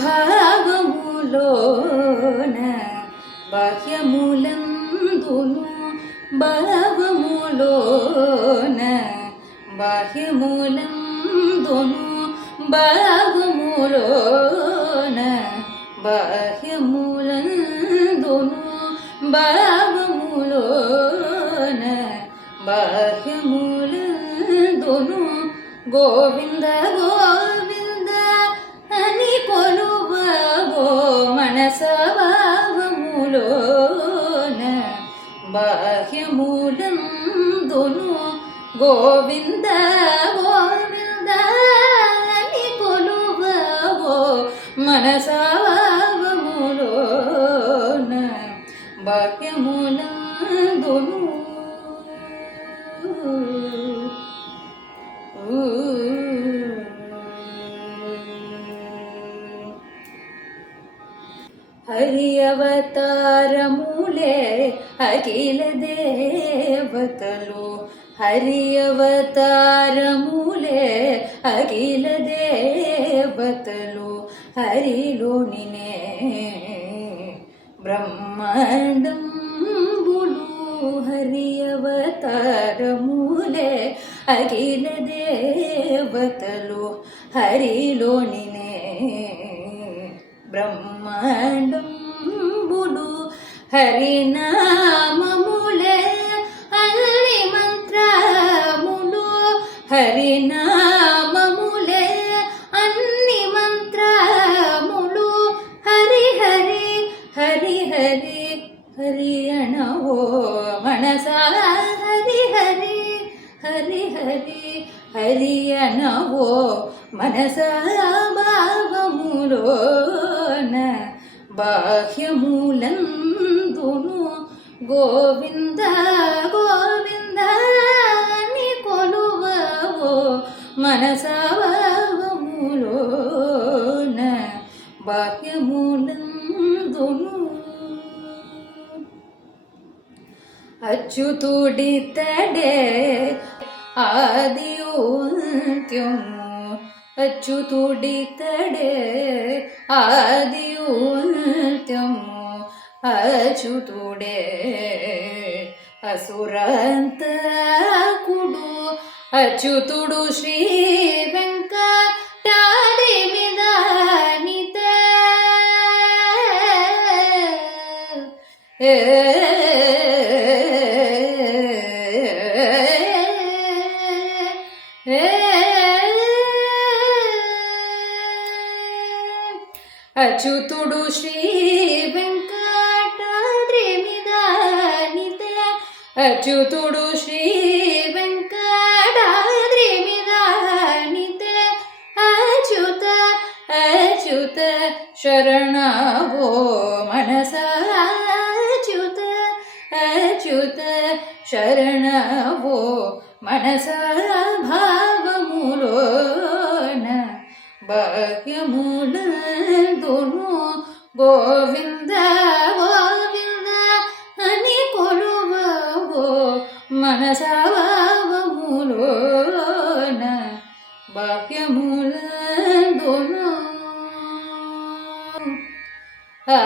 భావములోన బాహ్యములందును భావములోన బాహ్యములందును భావములోన బాహ్యములందును భావములోన బాహ్యములందును గోవింద గోవింద అని కొలువవో మనస భావములోన బాహ్యములందును గోవింద గోవింద అని కొలువవో మనస భావములోన బాహ్యములందును హరి అవతారములే అఖిల దేవతలు హరి అవతారములే అఖిల దేవతలు హరిలోనినే బ్రహ్మాండంబులు హరి అవతారములే అఖిల దేవతలు హరిలోనినే బ్రహ్మాండంబులు హరినామములే అన్ని మంత్రములు హరినామములే అన్ని మంత్రములు హరి హరి హరి హరి హరి అనవో మనస హరి హరి హరి హరి హరి అనవో మనస భావములోన బాహ్యములందును గోవింద గోవింద అని కొలువవో మనస భావములోన బాహ్యములందును అచ్యుతుడితడే ఆదియుంత్యము అచ్యుతుడితడే ఆదియుంత్యము అచ్యుతుడే అసురంతకుడు అచ్యుతుడు శ్రీ వెంకటాద్రి మీద నితే అచ్యుతుడు శ్రీ వెంకటాద్రి మీద నితే అచ్యుతుడు శ్రీ వెంకటాద్రి మీద నితే అచ్యుత అచ్యుత శరణవో మనస అచ్యుత అచ్యుత శరణవో మనస భావములోన బాహ్యములందును గోవింద గోవింద అని కొలువవో మనస భావములోన బాహ్యములందును ఆ